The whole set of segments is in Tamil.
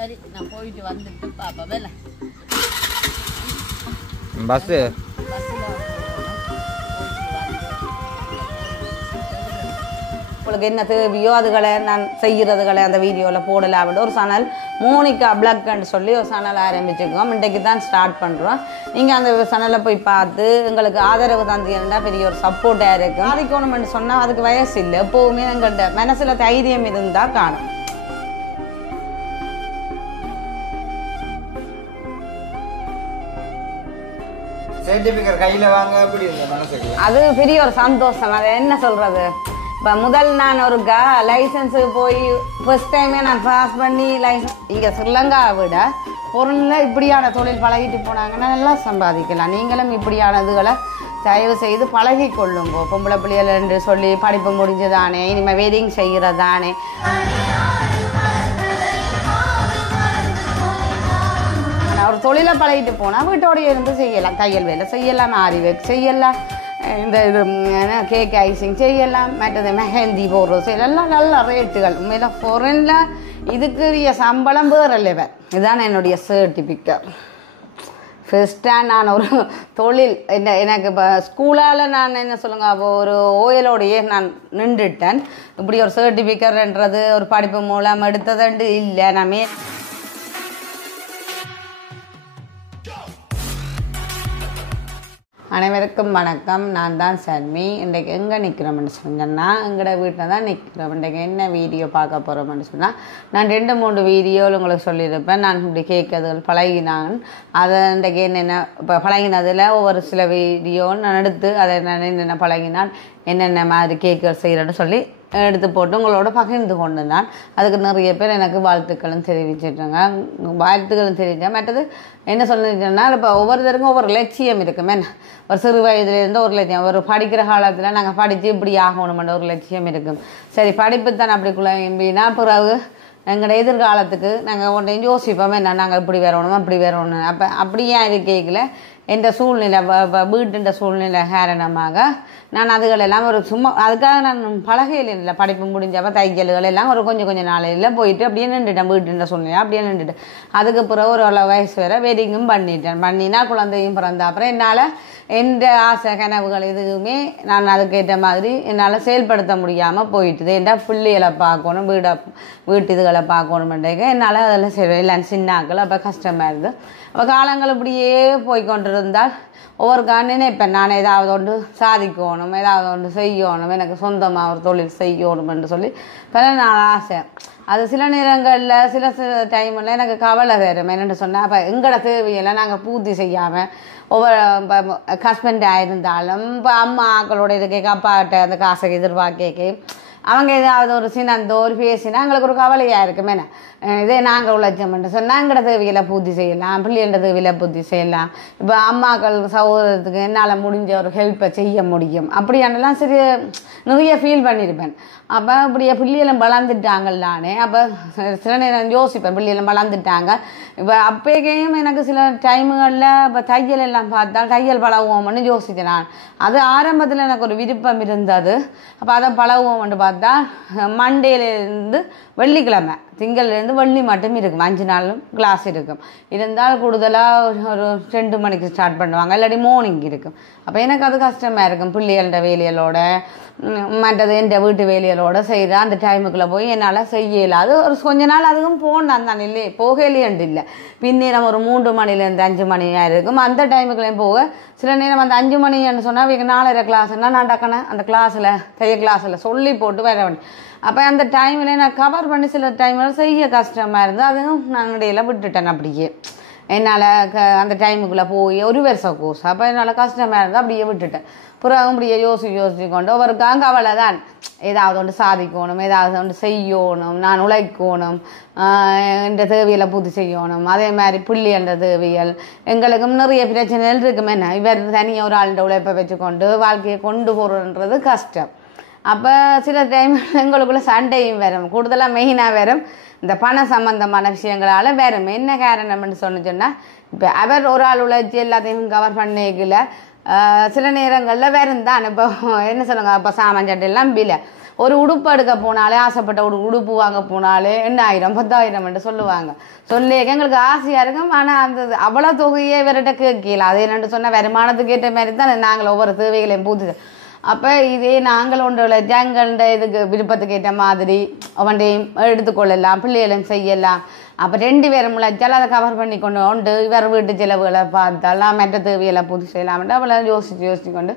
சரி நான் போயிட்டு வந்துட்டு பாப்பா வேலை பஸ்ஸு உங்களுக்கு என்ன தேவையோ அதுகளை நான் செய்கிறதுகளை அந்த வீடியோவில் போடலாம். ஒரு சேனல் மோனிகா பிளக்ன்னு சொல்லி ஒரு சேனல் ஆரம்பிச்சுக்கோம். இன்றைக்கு தான் ஸ்டார்ட் பண்ணுறோம். நீங்கள் அந்த சேனலை போய் பார்த்து எங்களுக்கு ஆதரவு தந்தீங்கன்னா பெரிய ஒரு சப்போர்ட்டாக இருக்கும். சாதிக்கணும்னு சொன்னால் அதுக்கு வயசு இல்லை. எப்போவுமே எங்கள்கிட்ட மனசில் தைரியம் இருந்தால் காணும். சர்டிஃபிகேட் கையில் வாங்க அப்படி இல்லை மனசுக்கு அது பெரிய ஒரு சந்தோஷம். அதை என்ன சொல்கிறது, இப்போ முதல் நான் ஒரு லைசன்ஸு போய் ஃபர்ஸ்ட் டைமே நான் பாஸ் பண்ணி லைசன்ஸ் இங்கே ஸ்ரீலங்காவை விட பொருளில் இப்படியான தொழில் பழகிட்டு போனாங்கன்னா நல்லா சம்பாதிக்கலாம். நீங்களும் இப்படியான இதுகளை தயவு செய்து பழகி கொள்ளுங்கோ. பொம்பளை பிள்ளைகள் என்று சொல்லி படிப்பு முடிஞ்சதானே, இனிமேல் வெட்டிங் செய்கிறதானே, ஒரு தொழிலை பழகிட்டு போனால் வீட்டோடைய இருந்து செய்யலாம். தையல் வேலை செய்யலாம், ஆரி ஒர்க் செய்யலாம், இந்த இது கேக் ஐசிங் செய்யலாம், மற்றது மெஹந்தி போடுறது செய்யலாம். நல்ல ரேட்டுகள் உண்மையில ஃபாரினில் இதுக்குரிய சம்பளம் வேறு லெவல். இதுதான் என்னுடைய சர்டிஃபிகேட். ஃபஸ்ட்டாக நான் ஒரு தொழில் எனக்கு இப்போ ஸ்கூலால் நான் என்ன சொல்லுங்க அப்போ ஒரு ஓயலோடையே நான் நின்றுட்டேன். இப்படி ஒரு சர்டிஃபிகேட்ன்றது ஒரு படிப்பு மூலம் எடுத்ததுண்டு இல்லை. நான் அனைவருக்கும் வணக்கம். நான் தான் சர்மி. இன்றைக்கு எங்கே நிற்கிறோம்னு சொன்னேன்னா எங்களோட வீட்டில் தான் நிற்கிறோம். இன்றைக்கு என்ன வீடியோ பார்க்க போகிறோம்னு சொன்னால் நான் 2-3 வீடியோவில் உங்களுக்கு சொல்லியிருப்பேன். நான் இப்படி கேட்கறதுகள் பழகினான். அதை இன்றைக்கு என்னென்ன இப்போ பழகினதில் ஒவ்வொரு சில வீடியோ நான் எடுத்து அதை நான் என்னென்ன பழகினான், என்னென்ன மாதிரி கேக்குகள் செய்கிறேன்னு சொல்லி எடுத்து போட்டு உங்களோட பகிர்ந்து கொண்டு நான் அதுக்கு நிறைய பேர் எனக்கு வாழ்த்துக்களும் தெரிவிச்சிட்டாங்க. வாழ்த்துக்களும் தெரிவித்தேன். மற்றது என்ன சொல்லிட்டேன்னா இப்போ ஒவ்வொருத்தருக்கும் ஒவ்வொரு லட்சியம் இருக்குமே. ஒரு சிறு வயதுலேருந்து ஒரு லட்சியம், ஒரு படிக்கிற காலத்தில் நாங்கள் படித்து இப்படி ஆகணுமென்ற ஒரு லட்சியம் இருக்கும். சரி படிப்பு தான் அப்படிக்குள்ள எம்பினா பிறகு எங்களோட எதிர்காலத்துக்கு நாங்கள் ஒன்றையும் யோசிப்போம். என்ன நாங்கள் இப்படி வரணும் அப்படி வரணும். அப்போ அப்படியே இருக்கல எந்த சூழ்நிலை வீட்டுன்ற சூழ்நிலை காரணமாக நான் அதுகளெல்லாம் ஒரு சும்மா அதுக்காக நான் பழகையில் இல்லை. படிப்பு முடிஞ்சப்போ தைக்கல்கள் எல்லாம் ஒரு கொஞ்சம் நாளையில் போயிட்டு அப்படியே நின்றுட்டேன். வீட்டுன்ற சூழ்நிலை அப்படியே நின்றுட்டேன். அதுக்கு பிறகு ஒரு வயசு வரை வெட்டிங்கும் பண்ணினா குழந்தையும் பிறந்த அப்புறம் என்னால் எந்த ஆசை கனவுகள் எதுவுமே நான் அதுக்கேற்ற மாதிரி என்னால் செயல்படுத்த முடியாமல் போயிட்டுது. என்ற பிள்ளைகளை பார்க்கணும், வீட்டு இதுகளை பார்க்கணுமென்றக்க என்னால் அதெல்லாம் சரி எல்லாம் சின்னாக்கள். அப்போ கஷ்டமாக இருக்குது. அப்போ காலங்கள் இப்படியே போய்கொண்டிருந்தால் ஒவ்வொரு நினைப்பேன் நான் ஏதாவது ஒன்று சாதிக்கணும், ஏதாவது ஒன்று செய்யணும், எனக்கு சொந்தமாக ஒரு தொழில் செய்யணும் என்று சொல்லி பல நாள் ஆசை. அது சில நேரங்களில் சில டைமில் எனக்கு கவலை வரும். என்னென்னு சொன்னால் அப்போ எங்களோட தேவையெல்லாம் நாங்கள் பூர்த்தி செய்யாமல் ஒவ்வொரு ஹஸ்பண்டாக இருந்தாலும் இப்போ அம்மாக்களோட இதுக்கு அப்பாட்ட அந்த காசை எதிர்பார்க்க அவங்க ஏதாவது ஒரு சின்னந்தோ ஒரு பேசினா எங்களுக்கு ஒரு கவலையாக இருக்குமே. இதே நாங்கள் உழைச்சோம்னு சொன்னால் எங்களோட தேவையில் பூர்த்தி செய்யலாம், பிள்ளைகளோட தேவையில் பூர்த்தி செய்யலாம். இப்போ அம்மாக்கள் சகோதரத்துக்கு என்னால் முடிஞ்ச ஒரு ஹெல்ப்பை செய்ய முடியும் அப்படியானலாம் சரி நிறைய ஃபீல் பண்ணியிருப்பேன். அப்போ இப்படியே பிள்ளைகளும் வளர்ந்துட்டாங்கல்லானே. அப்போ சில நேரம் யோசிப்பேன் பிள்ளைகளும் வளர்ந்துட்டாங்க. இப்போ அப்போக்கையும் எனக்கு சில டைமுகளில் இப்போ தையல் எல்லாம் பார்த்தா தையல் பழகுவோம்னு யோசித்தேன் நான். அது ஆரம்பத்தில் எனக்கு ஒரு விருப்பம் இருந்தது. அப்போ அதை பழகுவோம்னு பார்த்தா மண்டேலேருந்து வெள்ளிக்கிழமை திங்கள்லேருந்து வெள்ளி மட்டும் இருக்கும். 5 நாளும் கிளாஸ் இருக்கும். இருந்தால் கூடுதலாக ஒரு 2 மணிக்கு ஸ்டார்ட் பண்ணுவாங்க, இல்லாட்டி மார்னிங் இருக்கும். அப்போ எனக்கு அது கஷ்டமாக இருக்கும். பிள்ளைகளோட வேலைகளோட மற்றது எந்த வீட்டு வேலைகளோட செய்கிற அந்த டைமுக்குள்ளே போய் என்னால் செய்யலை. அது ஒரு கொஞ்ச நாள் அதுவும் போனான் தான் இல்லை போகலையண்டு இல்லை. பின்னேரம் ஒரு 3 மணிலேருந்து 5 மணியாக இருக்கும். அந்த டைமுக்குள்ளேயும் போக சில நேரம் அந்த 5 மணின்னு சொன்னால் இவங்க 4:30 கிளாஸ்ன்னா நான் டக்குனேன் அந்த கிளாஸில் தையல் கிளாஸில் சொல்லி போட்டு வர வேண்டிய. அப்போ அந்த டைமில் நான் கவர் பண்ணி சில டைமில் செய்ய கஷ்டமாக இருந்தது. அதுவும் நான் இடையில விட்டுட்டேன். அப்படியே என்னால் அந்த டைமுக்குள்ளே போய் ஒரு வருஷம் கோர்ஸ். அப்போ என்னால் கஷ்டமாக இருந்தால் அப்படியே விட்டுட்டேன். புறம் அப்படியே யோசிச்சு கொண்டு ஒவ்வொருக்காங்க அவளை தான் ஏதாவது ஒன்று சாதிக்கணும், ஏதாவது ஒன்று செய்யணும், நான் உழைக்கணும், என்ற தேவையில் பூர்த்தி செய்யணும். அதே மாதிரி புள்ளி என்ற தேவைகள் எங்களுக்கும் நிறைய பிரச்சனைகள் இருக்குமே. இவர் தனியாக ஒரு ஆளுடைய உழைப்பை வச்சுக்கொண்டு வாழ்க்கையை கொண்டு போகிறன்றது கஷ்டம். அப்போ சில டைம் எங்களுக்குள்ள சண்டையும் வரும். கூடுதலாக மெயினாக வரும் இந்த பண சம்பந்தமான விஷயங்களால் வரும். என்ன காரணம்னு சொன்னால் இப்போ அவர் ஒரு ஆள் உழைச்சி எல்லாத்தையும் கவர் பண்ணிக்கல சில நேரங்களில் வரும் தான். இப்போ என்ன சொல்லுங்க இப்போ சாமான் சட்டை எல்லாம் பில்லை ஒரு உடுப்பு எடுக்க போனாலே ஆசைப்பட்ட ஒரு உடுப்பு வாங்க போனாலே 8,000 10,000 என்று சொல்லுவாங்க. சொல்லி எங்களுக்கு ஆசையாக இருக்கும். ஆனால் அந்த அவ்வளோ தொகையே இவர்கிட்ட கேட்கல. அது என்னென்னு சொன்னால் வருமானத்துக்கு ஏற்ற மாதிரி தான் நாங்கள் ஒவ்வொரு தேவைகளையும் பூத்து. அப்போ இதே நாங்கள் ஒன்றுல எங்கள்ட இதுக்கு விருப்பத்துக்கு ஏற்ற மாதிரி அவன்டையும் எடுத்துக்கொள்ளலாம், பிள்ளைகளும் செய்யலாம். அப்போ 2 பேரும் முளைச்சால் அதை கவர் பண்ணி கொண்டு இவர் வீட்டு செலவுகளை பார்த்தாலாம், மற்ற தேவையெல்லாம் பூர்த்தி செய்யலாம்ட்டு அவளை யோசித்து கொண்டு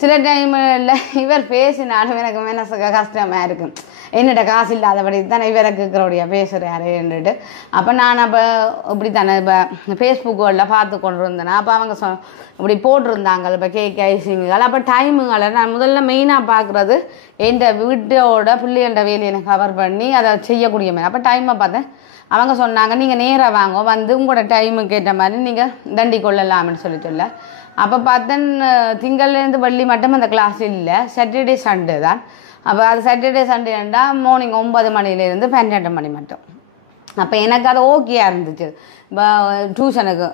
சில டைமில் இவர் பேசினாலும் எனக்கு மனசுக்கு கஷ்டமாக இருக்கும். என்னோட காசு இல்லாதபடி தானே இவரை கேட்குறோடைய பேசுகிறாருன்னுட்டு. அப்போ நான் அப்போ இப்படி தானே இப்போ ஃபேஸ்புக்கில் பார்த்து கொண்டு இருந்தேன். அப்போ அவங்க இப்படி போட்டிருந்தாங்க இப்போ கேக் ஐசிங்குகள். அப்போ டைமுங்களை நான் முதல்ல மெயினாக பார்க்குறது என் வீட்டோட பிள்ளைகள வேலையை கவர் பண்ணி அதை செய்யக்கூடிய மாதிரி. அப்போ டைமை பார்த்தேன். அவங்க சொன்னாங்க நீங்கள் நேராக வாங்க, வந்து உங்களோட டைமுக்கு ஏற்ற மாதிரி நீங்கள் தண்டி கொள்ளலாம்னு சொல்ல. அப்போ பார்த்தேன் திங்கள்லேருந்து வெள்ளி மட்டும் அந்த கிளாஸ் இல்லை, சாட்டர்டே சண்டே தான். அப்போ அது சாட்டர்டே சண்டேண்டா மார்னிங் 9 மணிலேருந்து 12 மணி மட்டும். அப்போ எனக்கு அது ஓகேயாக இருந்துச்சு. இப்போ டியூஷனுக்கு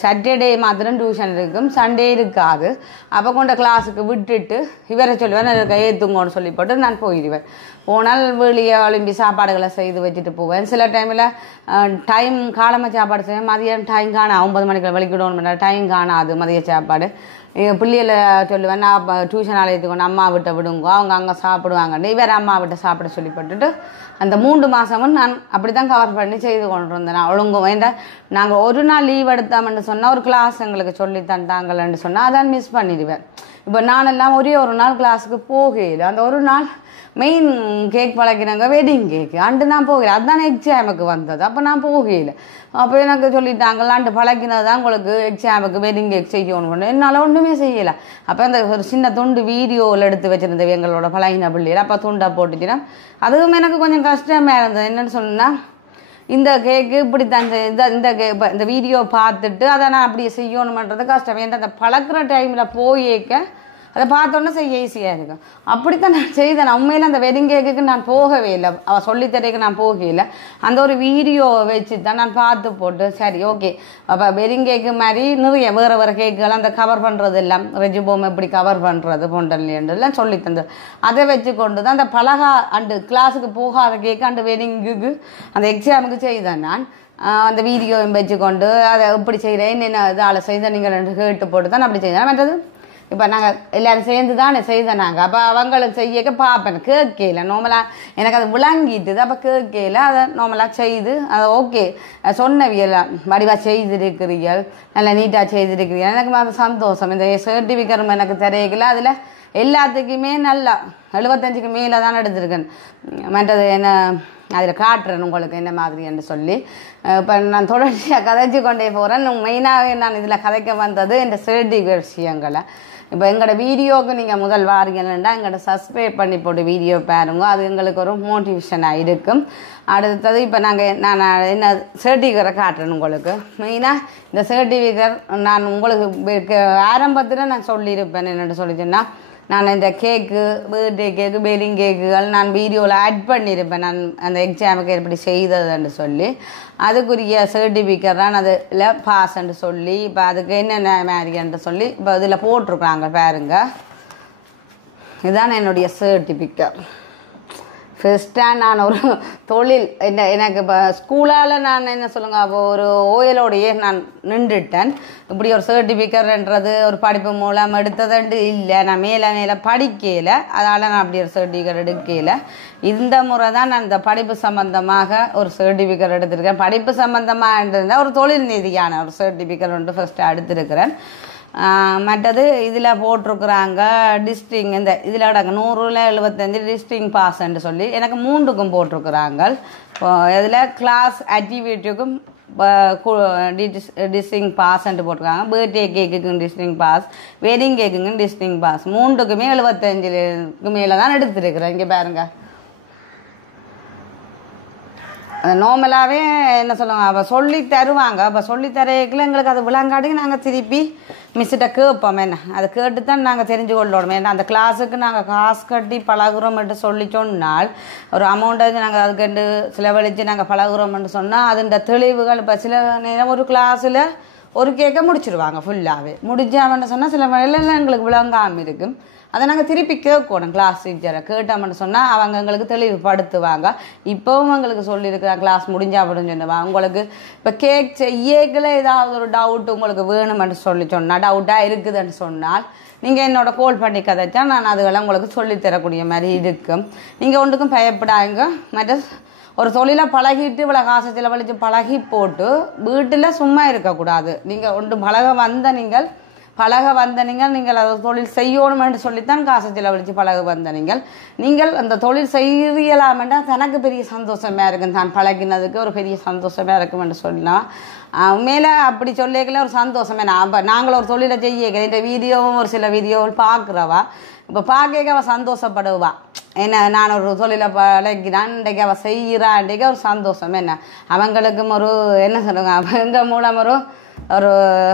சாட்டர்டே மாத்திரம் டியூஷன் இருக்கும், சண்டே இருக்காது. அப்போ கொண்ட கிளாஸுக்கு விட்டுட்டு இவரை சொல்லுவேன் எனக்கு ஏற்றுங்கன்னு சொல்லி போட்டு நான் போயிடுவேன். போனால் வெளியே ஒலிம்பி சாப்பாடுகளை செய்து வச்சுட்டு போவேன். சில டைமில் டைம் காலமாக சாப்பாடு செய்வேன், மதியம் டைம் காணா 9 மணிக்கு வலிக்கிடணும், டைம் காணாது மதிய சாப்பாடு. பிள்ளைகளை சொல்லுவேன் நான் டியூஷன் ஆலயத்துக்கு அம்மா விட்ட விடுங்க, அவங்க அங்கே சாப்பிடுவாங்கன்னு இவர் அம்மா விட்ட சாப்பிட சொல்லி போட்டுட்டு அந்த 3 மாதமும் நான் அப்படி தான் கவர் பண்ணி செய்து கொண்டு இருந்தேன். நான் ஒழுங்கும் வேண்டாம். நாங்கள் ஒரு நாள் லீவ் எடுத்தோம்னு சொன்னால் ஒரு கிளாஸ் எங்களுக்கு சொல்லி தந்தாங்கன்னு சொன்னால் அதான் மிஸ் பண்ணிடுவேன். இப்போ நானெல்லாம் ஒரே ஒரு நாள் கிளாஸுக்கு போகல. அந்த ஒரு நாள் மெயின் கேக் பழக்கினாங்க, வெட்டிங் கேக்கு அண்டு நான் போகல. அதுதான் எக்ஸாமுக்கு வந்தது. அப்போ நான் போகல. அப்போ எனக்கு சொல்லிட்டாங்க அண்டு பழக்கினது தான் உங்களுக்கு எக்ஸாமுக்கு வெட்டிங் கேக் செய்யணும் கொண்டு. என்னால் ஒன்றுமே செய்யலை. அப்போ அந்த ஒரு சின்ன துண்டு வீடியோவில் எடுத்து வச்சுருந்தது எங்களோட பழகின பிள்ளைகள். அப்போ துண்டை போட்டுச்சுன்னா அதுவும் எனக்கு கொஞ்சம் கஷ்டமாக இருந்தது. என்னென்னு சொன்னால் இந்த கேக்கு இப்படி தான் இந்த இப்போ இந்த வீடியோ பார்த்துட்டு அதை நான் அப்படி செய்யணுமன்றது கஷ்டம். ஏன்னா அந்த பழக்கிற டைமில் போயேக்க அதை பார்த்தோன்னே செய்ய ஈஸியாக இருக்கும். அப்படித்தான் நான் செய்தேன். உண்மையில் அந்த வெட்டிங் கேக்குக்கு நான் போகவே இல்லை, அவள் சொல்லித்தரைக்கு நான் போகல. அந்த ஒரு வீடியோவை வச்சு தான் நான் பார்த்து போட்டு சரி ஓகே அப்போ வெட்டிங் கேக்கு மாதிரி நிறைய வேறு வேறு கேக்குகள் அந்த கவர் பண்ணுறது எல்லாம் ரெஜிபோம் எப்படி கவர் பண்ணுறது போன்றெல்லாம் சொல்லி தந்தது. அதை வச்சு கொண்டு தான் அந்த பழகா அண்டு கிளாஸுக்கு போகாத கேக்கு அண்டு வெட்டிங்குக்கு அந்த எக்ஸாமுக்கு செய்தேன். நான் அந்த வீடியோவும் வச்சுக்கொண்டு அதை எப்படி செய்கிறேன் என்னென்ன இதால் செய்த நீங்கள் 2 கேட்டு போட்டு தான் அப்படி செய்தேன். மற்றது இப்போ நாங்கள் எல்லோரும் சேர்ந்து தானே செய்தோம். நாங்கள் அப்போ அவங்களுக்கு செய்யக்க பார்ப்பேன், கேட்கல நார்மலாக எனக்கு அது விளங்கிட்டுது. அப்போ கேட்கல அதை நார்மலாக செய்து அதை ஓகே சொன்னவியெல்லாம் வடிவாக செய்திருக்கிறீர்கள், நல்லா நீட்டாக செய்திருக்கிறீர்கள். எனக்கு அது சந்தோஷம். இந்த சர்டிஃபிகேட் எனக்கு தெரியல. அதில் எல்லாத்துக்குமே நல்லா 75க்கு மேலே தான் எடுத்திருக்கேன். மற்றது என்ன அதில் காட்டுறேன் உங்களுக்கு என்ன மாதிரி என்று சொல்லி. இப்போ நான் தொடர்ச்சியாக கதைச்சி கொண்டே போகிறேன். மெயினாக நான் இதில் கதைக்க வந்தது இந்த சர்டிஃபிகேட் விஷயங்களை. இப்போ எங்களோட வீடியோவுக்கு நீங்கள் முதல் வாரீங்கன்னா எங்களோட சப்ஸ்கிரைப் பண்ணி போட்டு வீடியோ பாருங்க, அது எங்களுக்கு ஒரு மோட்டிவேஷனாக இருக்கும். அடுத்தது இப்போ நான் என்ன சர்டிஃபிகேட்டை காட்டுறேன் உங்களுக்கு. மெயினாக இந்த சர்டிஃபிகேட் நான் உங்களுக்கு ஆரம்பத்தில் நான் சொல்லியிருப்பேன். என்னென்னு சொல்லிச்சுன்னா நான் இந்த கேக்கு பர்த்டே கேக்கு வெட்டிங் கேக்குகள் நான் வீடியோவில் ஆட் பண்ணியிருப்பேன். நான் அந்த எக்ஸாமுக்கு எப்படி செய்ததுன்னு சொல்லி அதுக்குரிய சர்டிஃபிகேட் தான் அதில் பாஸ்ன்னு சொல்லி இப்போ அதுக்கு என்னென்ன மாதிரின்னு சொல்லி இப்போ இதில் போட்டிருக்காங்க பாருங்க. இதுதான் என்னுடைய சர்டிஃபிகேட். ஃபஸ்ட்டாக நான் ஒரு தொழில் எனக்கு இப்போ ஸ்கூலால் நான் என்ன சொல்லுங்க அப்போ ஒரு ஓயலோடையே நான் நின்றுட்டேன். இப்படி ஒரு சர்டிஃபிகேட்ன்றது ஒரு படிப்பு மூலம் எடுத்ததுண்டு இல்லை. நான் மேலே படிக்கல, அதனால் நான் அப்படி ஒரு சர்டிஃபிகேட் எடுக்கல. இந்த முறை தான் நான் இந்த படிப்பு சம்மந்தமாக ஒரு சர்டிஃபிகேட் எடுத்திருக்கேன். படிப்பு சம்மந்தமாக இருந்தால் ஒரு தொழில் நிதியான ஒரு சர்டிஃபிகேட் ஒன்று ஃபஸ்ட்டு எடுத்திருக்கிறேன். மற்றது இதில் போட்டிருக்குறாங்க டிஸ்ட்ரிங், இந்த இதில் 100ல் 75 டிஸ்ட்ரிங் பாஸ்ன்னு சொல்லி எனக்கு 3க்கும் போட்டிருக்குறாங்க. இதில் கிளாஸ் ஆக்டிவிட்டிக்கும் டிஸ்ட்ரிங் பாஸ்ன்ட்டு போட்டிருக்காங்க. பர்த்டே கேக்குக்கும் டிஸ்ட்ரிங் பாஸ், வெட்டிங் கேக்குக்கும் டிஸ்ட்ரிங் பாஸ். 3க்குமே 75க்கு மேலே தான் எடுத்துருக்குறேன். இங்கே பாருங்கள். நார்மலாகவே என்ன சொல்லுவாங்க அப்போ சொல்லி தருவாங்க. அப்போ சொல்லி தரக்குள்ள எங்களுக்கு அது விளங்காட்டி நாங்கள் திருப்பி மிஸ்ஸிட்ட கேட்போம். என்ன அதை கேட்டு தான் நாங்கள் தெரிஞ்சு கொள்ளணும். ஏன்னா அந்த கிளாஸுக்கு நாங்கள் காசு கட்டி பழகுறோம்ட்டு சொல்லி சொன்னால் ஒரு அமௌண்ட்டை நாங்கள் அதுக்கு செலவழித்து நாங்கள் பழகுறோம்னு சொன்னால் அதுன்ற தெளிவுகள் இப்போ சில நேரம் ஒரு கிளாஸில் ஒரு கேக்கை முடிச்சிடுவாங்க ஃபுல்லாகவே. முடிஞ்சாமன்னு சொன்னால் சில வேலையில் எங்களுக்கு விளங்காமல் இருக்கும். அதை நாங்கள் திருப்பி கேட்கணும் கிளாஸ் டீச்சரை. கேட்டோம்னு சொன்னால் அவங்க எங்களுக்கு தெளிவுபடுத்துவாங்க. இப்போவும் எங்களுக்கு சொல்லியிருக்கிறாங்க கிளாஸ் முடிஞ்சா அப்படின்னு சொன்னவா உங்களுக்கு இப்போ கேக் செய்யல ஏதாவது ஒரு டவுட் உங்களுக்கு வேணுமென்று சொன்னால் டவுட்டாக இருக்குதுன்னு சொன்னால் நீங்கள் என்னோட கோல் பண்ணி கதைச்சா நான் அதுகளை உங்களுக்கு சொல்லித்தரக்கூடிய மாதிரி இருக்கும். நீங்கள் ஒன்றுக்கும் பயப்படாங்க. மற்ற ஒரு தொழிலை பழகிட்டு இவ்வளோ காசு செலவழித்து பழகி போட்டு வீட்டில் சும்மா இருக்கக்கூடாது. நீங்கள் ஒன்று பழக வந்த நீங்கள் அதை தொழில் செய்யணுமென்று சொல்லித்தான் காசு செலவழித்து பழக வந்த நீங்கள் அந்த தொழில் செய்யலாமென்றா தனக்கு பெரிய சந்தோஷமாக இருக்கும். தான் பழகினதுக்கு ஒரு பெரிய சந்தோஷமாக இருக்குமென்று சொல்லலாம். மேலே அப்படி சொல்லிக்கல ஒரு சந்தோஷமே. நாங்கள் ஒரு தொழிலை செய்ய இந்த வீடியோவும் ஒரு சில வீடியோவில் பார்க்குறவா இப்போ பார்க்க அவள் சந்தோஷப்படுவா. என்ன நான் ஒரு தொழிலை பழகிறான் இன்றைக்கு அவள் செய்கிறான் இன்றைக்கு ஒரு சந்தோஷம். என்ன அவங்களுக்கும் ஒரு என்ன சொல்லுங்க அவங்க மூலம் ஒரு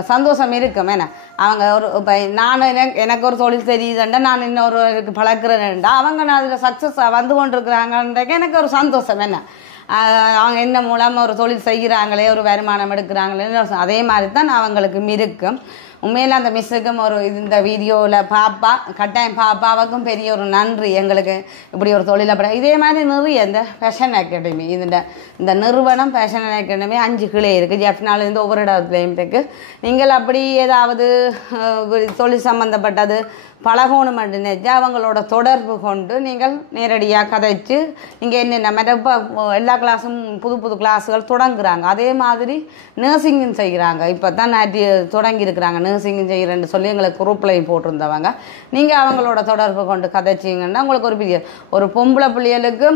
சந்தோஷம் இருக்கும். என்ன அவங்க ஒரு இப்போ நான் எனக்கு ஒரு தொழில் தெரியுதுண்டா நான் இன்னொரு பழக்கிறேன்டா அவங்க நான் அதில் சக்ஸஸ் வந்து கொண்டிருக்கிறாங்கன்றக்கு எனக்கு ஒரு சந்தோஷம். என்ன அவங்க என்ன மூலமாக ஒரு தொழில் செய்கிறாங்களே ஒரு வருமானம் எடுக்கிறாங்களே அதே மாதிரி தான் அவங்களுக்கும் இருக்கும். உண்மையில் அந்த மிஸ்ஸுக்கும் ஒரு இந்த வீடியோவில் கட்டாயம் பாப்பாவுக்கும் பெரிய ஒரு நன்றி. எங்களுக்கு இப்படி ஒரு தொழிலை இதே மாதிரி நிறைய இந்த ஃபேஷன் அகாடமி இந்த நிறுவனம் ஃபேஷன் அகாடமி 5 கிளை இருக்குது. ஜெஃப்னாலேருந்து ஒவ்வொரு இடத்துலையும் இருக்குது. நீங்கள் அப்படி ஏதாவது தொழில் சம்மந்தப்பட்டது பழகணுமென்று நினைச்சு அவங்களோட தொடர்பு கொண்டு நீங்கள் நேரடியாக கதைச்சு நீங்கள் என்னென்ன இப்போ எல்லா கிளாஸும் புது கிளாஸுகள் தொடங்குறாங்க. அதே மாதிரி நர்சிங்கும் செய்கிறாங்க. இப்போ தான் தொடங்கியிருக்கிறாங்க நர்சிங்கும் செய்கிறேன்னு சொல்லி எங்களுக்கு குரூப்லையும் போட்டிருந்தவங்க. நீங்கள் அவங்களோட தொடர்பு கொண்டு கதைச்சிங்கன்னா உங்களுக்கு ஒரு பொம்பளை பிள்ளைகளுக்கு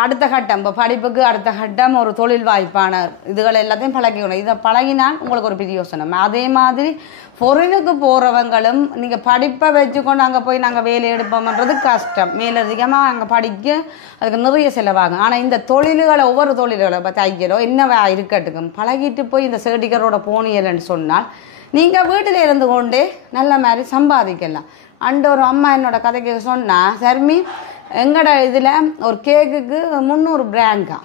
அடுத்த கட்டம் இப்போ படிப்புக்கு அடுத்த கட்டம் ஒரு தொழில் வாய்ப்பான இதுகளை எல்லாத்தையும் பழகிக்கணும். இதை பழகினால் உங்களுக்கு ஒரு பெரிய யோசனை. அதே மாதிரி பொருளுக்கு போகிறவங்களும் நீங்கள் படிப்பை வச்சுக்கொண்டு அங்கே போய் நாங்கள் வேலை எடுப்போம்ன்றது கஷ்டம். மேலதிகமாக அங்கே படிக்க அதுக்கு நிறைய செலவாகும். ஆனால் இந்த தொழில்களை ஒவ்வொரு தொழில்களை இப்போ தைக்கிறோ என்னவா இருக்கட்டுக்கும் பழகிட்டு போய் இந்த சர்டிஃபிகேட்டோட போனீங்கன்னு சொன்னால் நீங்கள் வீட்டில் இருந்து கொண்டே நல்ல மாதிரி சம்பாதிக்கலாம். ஒரு அம்மா என்னோட கதைக்கு சொன்னால் சர்மி எங்கட இதில் ஒரு கேக்குக்கு 300 பிராங்கா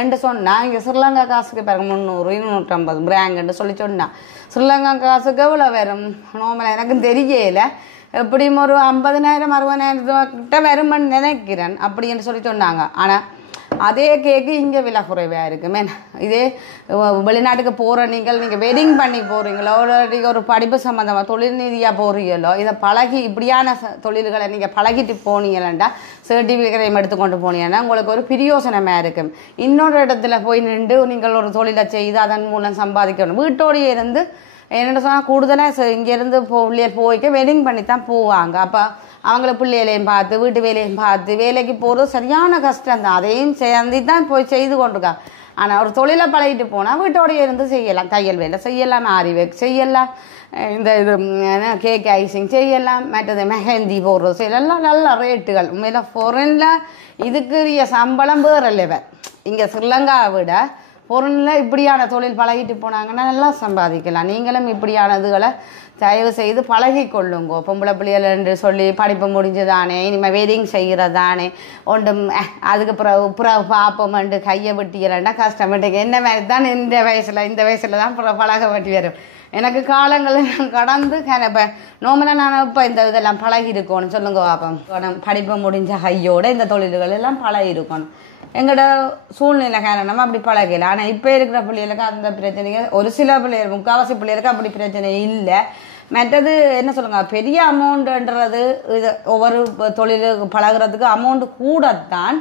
என்று சொன்னால் இங்கே ஸ்ரீலங்கா காசுக்கு பிறகு 300 250 பிராங்குன்னு சொல்லி சொன்னான். ஸ்ரீலங்கா காசுக்கு எவ்வளோ வரும் நார்மலாக எனக்கும் தெரியல. எப்படியும் ஒரு 50,000 60,000 ரூபா கிட்ட வரும்னு நினைக்கிறேன் அப்படின்னு சொல்லி சொன்னாங்க. ஆனால் அதே கேக்கு இங்கே விலை குறைவாக இருக்குமே. இதே வெளிநாட்டுக்கு போகிற நீங்கள் வெட்டிங் பண்ணி போகிறீங்களோ ஒரு படிப்பு சம்மந்தமாக தொழில் ரீதியாக போகிறீங்களோ இதை பழகி இப்படியான தொழில்களை நீங்கள் பழகிட்டு போனீங்களா சர்டிஃபிகேட்டையும் எடுத்துக்கொண்டு போனீங்கன்னா உங்களுக்கு ஒரு பிரயோசனமாக இருக்கும். இன்னொரு இடத்துல போய் நின்று நீங்கள் ஒரு தொழிலை செய்து அதன் மூலம் சம்பாதிக்கணும். வீட்டோடையே இருந்து என்னென்னு சொன்னால் கூடுதலாக இங்கேருந்து போய்க்க வெட்டிங் பண்ணி தான் போவாங்க. அப்போ அவங்கள பிள்ளைகளையும் பார்த்து வீட்டு வேலையும் பார்த்து வேலைக்கு போகிறது சரியான கஷ்டம்தான். அதையும் சேர்ந்து தான் போய் செய்து கொண்டிருக்காங்க. ஆனால் ஒரு தொழிலை பழகிட்டு போனால் வீட்டோடையே இருந்து செய்யலாம். தையல் வேலை செய்யலாம், ஆரி ஒர்க் செய்யலாம், இந்த இது கேக் ஐசிங் செய்யலாம், மற்றது மெஹந்தி போடுறது செய்யலாம். நல்ல ரேட்டுகள் உண்மையில் ஃபாரினில் இதுக்குரிய சம்பளம் வேறு லெவல். இங்கே ஸ்ரீலங்காவை விட பொருளில் இப்படியான தொழில் பழகிட்டு போனாங்கன்னா நல்லா சம்பாதிக்கலாம். நீங்களும் இப்படியான இதுகளை தயவு செய்து பழகி கொள்ளுங்கோ. பொம்பளை பிள்ளைகள் என்று சொல்லி படிப்பு முடிஞ்சதானே இனிமேல் வெட்டிங் செய்கிறதானே ஒன்றும் அதுக்கு பிறகு பார்ப்போம்ண்டு கையை வெட்டிக்கிறேன்னா கஷ்டப்பட்டு என்ன மாதிரி தான் இந்த வயசில் தான் பழக வெட்டி வரும். எனக்கு காலங்களில் கடந்து இப்போ நோமலாக நான் இப்போ இந்த இதெல்லாம் பழகி இருக்கணும் சொல்லுங்க பார்ப்போம். படிப்பு முடிஞ்ச கையோடு இந்த தொழில்கள் எல்லாம் பழகி இருக்கணும். எங்களோட சூழ்நிலை காரணமாக அப்படி பழகல. ஆனால் இப்போ இருக்கிற பிள்ளைகளுக்கு அந்த பிரச்சனைகள் ஒரு சில பிள்ளைகள் முக்கால்வாசி பிள்ளைகளுக்கு அப்படி பிரச்சனை இல்லை. மற்றது என்ன சொல்லுங்க பெரிய அமௌண்ட்டுன்றது இது ஒவ்வொரு தொழிலுக்கு பழகிறதுக்கு அமௌண்ட்டு கூடத்தான்.